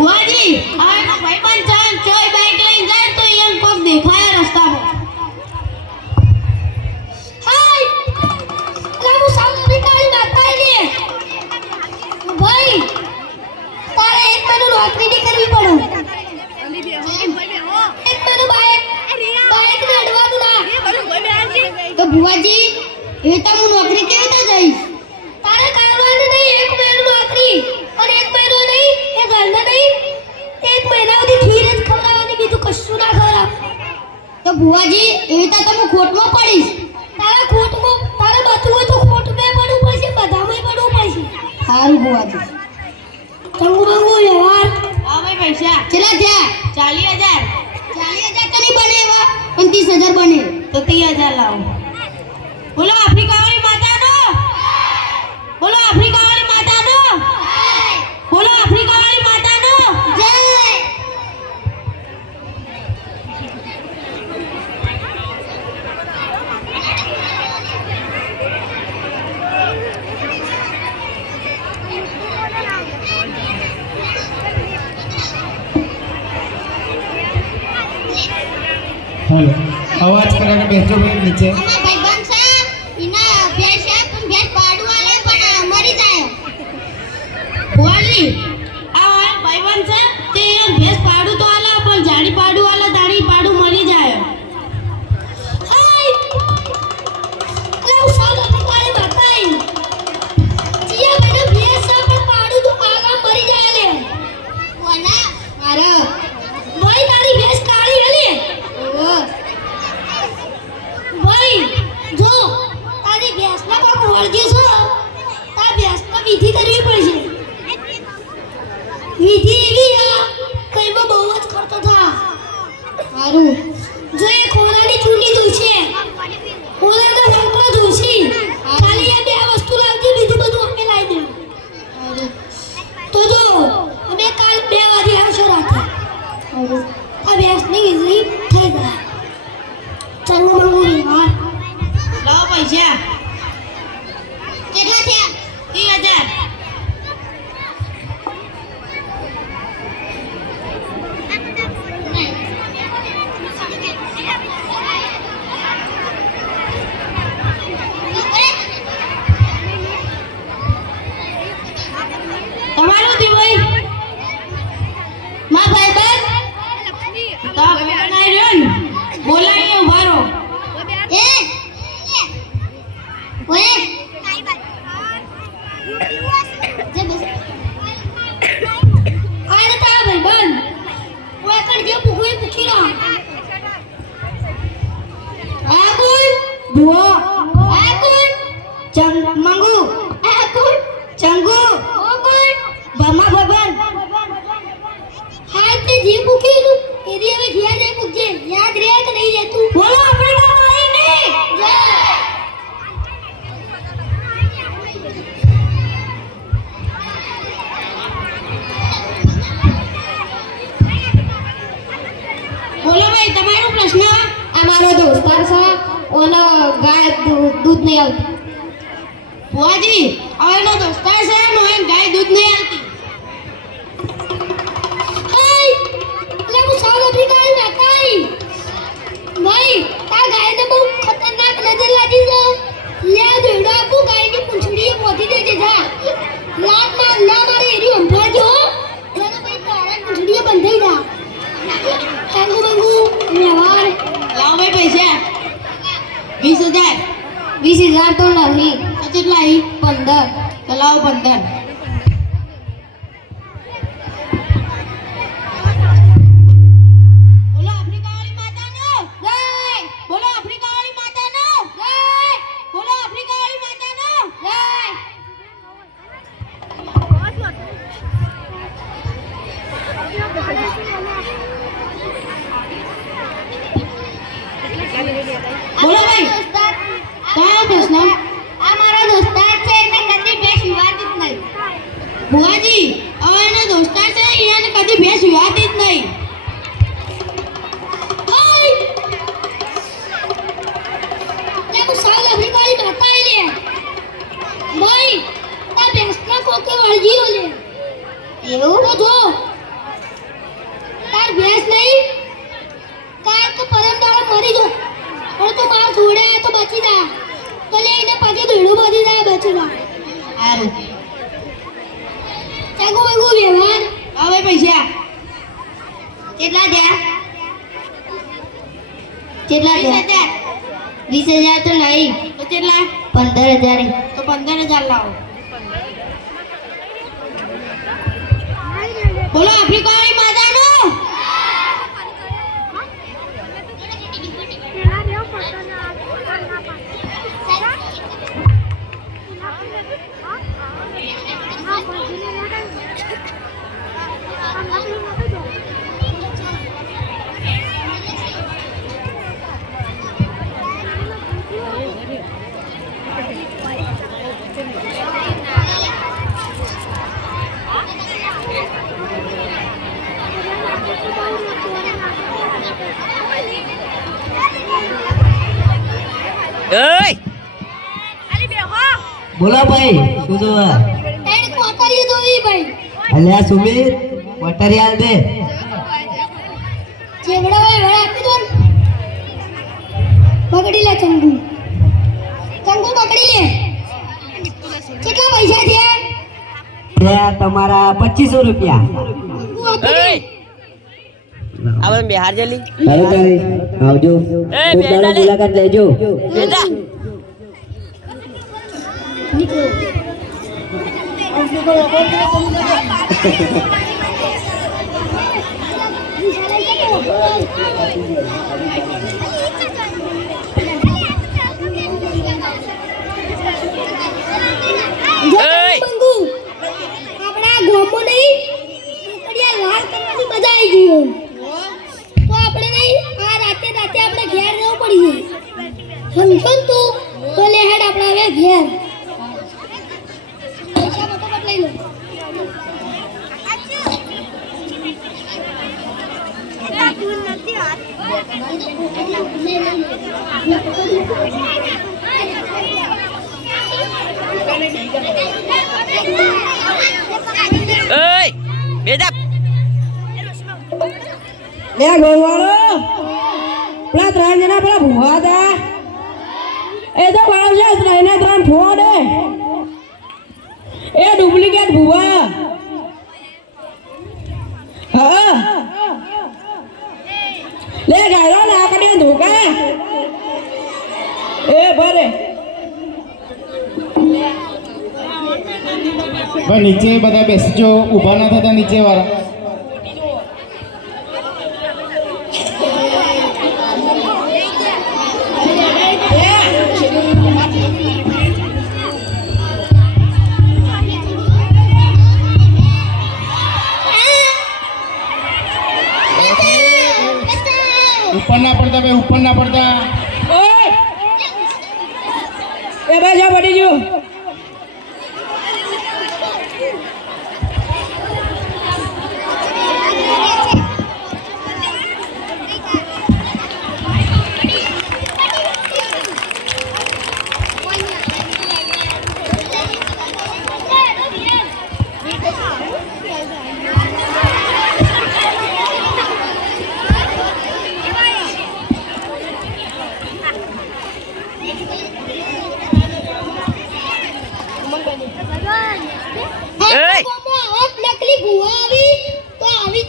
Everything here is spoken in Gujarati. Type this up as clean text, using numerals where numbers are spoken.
બુઆજી હવે તો ભાઈબંધ ચાન ચોય બાઈક લઈને જાય તો એમ કોક દેખાય રસ્તામાં. હાય લામુ સામે કાળી માતા લે ભાઈ તારે એક મહિનો નોકરી ની કરવી પડે. એક મહિનો બાઈક ને અડવાનું ના. તો બુઆજી એ તો હું નોકરી કેવી રીતે જઈશ? તારે કરવાનું નહીં. એક મહિનો નોકરી અને એક મહિનો નહીં એ ઘરના નહીં. એક મહિના સુધી ખીર જ ખવડાવવાની, બીજું કશું ના ખવડાવ. તો બુઆજી એવી તો હું ખોટમાં પડીશ. તારે ખોટમાં તારે બચવું હોય તો ખોટમાં પડવું પડશે, બધામાં પડવું પડશે. સારું બુઆજી. ચંગુ મંગુ વ્યવહાર હા ભાઈ પૈસા કેટલા થયા? 40,000. 40,000 તો નહીં બને એવા, પણ 30,000 બને. તો 30,000 લાવો. બોલો આફ્રિકાવાળી માતાનો, બોલો આફ્રિકાવાળી માતાનો, બોલો આફ્રિકાવાળી માતાનો જય. हेलो आवाज करा के बेचो भाई नीचे. અમાર ભાઈબંધ છે ઇના ભેંસ છે પણ ભેંસ પાડવા લે પણ મરી જાય. બોલી આ મારો ભાઈબંધ છે તે ભેંસ પાડું તો આલા પણ જાડી પાડું આલા દાડી પાડું મરી જાય. હાય લાવ સાલો કાળી માતા જીયા મને ભેસા પણ પાડું તો આગા મરી જાય લે. કોના મારો ભાઈ તારી ભેસ કાળી હલે. ઓ ભાઈ જો તારી ભેંસના કોક વળગી છો તા ભેંસમાં વિધિ કરવી પડશે. વિધિ એવી આ કઈમાં બહુ જ ખર્ચો થા. સારું જો એ ખોરાની ચૂંટી જોઈશે, ખોરાના ભાગમાં જોઈશે. ખાલી આ બે વસ્તુ લાવજે, બીજું બધું અમે લાવી દે. તો જો અમે કાલ 2 વાગે આવશે રાતે. આ ભેંસની વિધિ થઈ જાય. ચંગુ મંગુ વ્યવહાર લાવો પૈસા. કેટલા થયા? 30,000. તમારું દિવાઈ માં ભાઈબંધ તો બનાવી રહ્યો ને બોલાય ઉભારો. એ ઓએ જે બસ આને તા ભાઈબંધ ઓય કણ જે પૂછું પૂછી લો. આ કોણ? ભુવો. આ કોણ? ચંગ મંગુ. આ કોણ? ચંગુ. ઓ કોણ? ભમા ભગવાન. હા તે જે પૂછ્યું એરી હવે ઘેર જઈ પૂછજે. યાદ રહે કે નહીં રહેતું? બોલો આફ્રિકા વાળી નહીં. જય. બોલો ભાઈ તમારો પ્રશ્ન. આ મારો દોસ્તાર છે ઓનો ગાય દૂધ નહીં આવતું. ભુવાજી હવે એનો દોસ્તાર છે એનો એમ ગાય દૂધ નહીં આવતી. હાય લે હું સાઉથ આફ્રિકાની નાતાઈ ભાઈ તા ગાયને બહુ ખતરનાક નજર લાગી છે. લે દોડો આપું ગાયની પૂંછડી મોતી દેજે જા. લાત માર લા મારે એરી અંભાજો એને ભાઈ તારા પૂંછડીએ બંધાઈ જા. કાંગુ મંગુ વ્યવહાર લાવો ભાઈ પૈસા. 20,000. 20,000 તો નહીં. તો કેટલા અહીં? 15. તો લાવો 15. બોલો આફ્રિકાવાળી માતાનો જય. બોલો આફ્રિકાવાળી માતાનો જય. બોલો આફ્રિકાવાળી માતાનો જય. બોલો ભાઈ દોસ્તાર કયો પ્રશ્ન? આ મારો દોસ્તાર છે એને કદી ભેંસ વિવાદિત નહીં. માર ભેંસ નહીં કાલ કે પરમ દાડો મરી જો પણ તું માર છોડે તો બચી જા તો લે એને પગે દોડું બધી જાય બચી જા સારું ચાગુ વાગુ વ્યવહાર હવે પૈસા કેટલા થયા કેટલા થયા 20,000 તો નહીં તો કેટલા 15,000 તો 15,000 લાવો બોલો આફ્રિકાવાળી માતાનો બોલો ભાઈ શું જોવા એડ કોતરીએ જોઈ ભાઈ અલ્યા સુમિત વટરિયાલ દે ચેવડા ભાઈ વડા આપી દો ને. પકડી લે ચંગુ ચંગુ પકડી લે કેટલા પૈસા છે ત્યાં તમારા 2500 રૂપિયા ચંગુ આપી દે આવન બિહાર જલી સારું તારી આવજો એ કોક દાડો બેટા લે. મુલાકાત લેજો બેટા નીકળો એય! મંગુ આપણા ગોમો નહીં કડિયા લાલ કરવાની મજા આવી ગઈ તો આપણે નહીં આ રાતે આપણે ઘેર જવું પડી સમજો ને તું તો લે હેડ આપણે હવે ઘેર પૈસા ફટાફટ લઈ લો એય બેટા લે ગોવાળો પેલા 3 જણા પેલા ભૂવા હતા એ તો વાવશે જ નહીં ને 3 ફોન એ ડુપ્લિકેટ ભૂવા હા લે ગાયરો લાકડી ધોકા એ ભરે ભાઈ નીચે બધા બેસજો ઊભા ના થતા નીચે વાળા ઉપર ના પડતા ભાઈ ઉપર ના પડતા ઓય એ બસ આ પડી ગયું એય! નકલી ભૂવા આવી તો આવી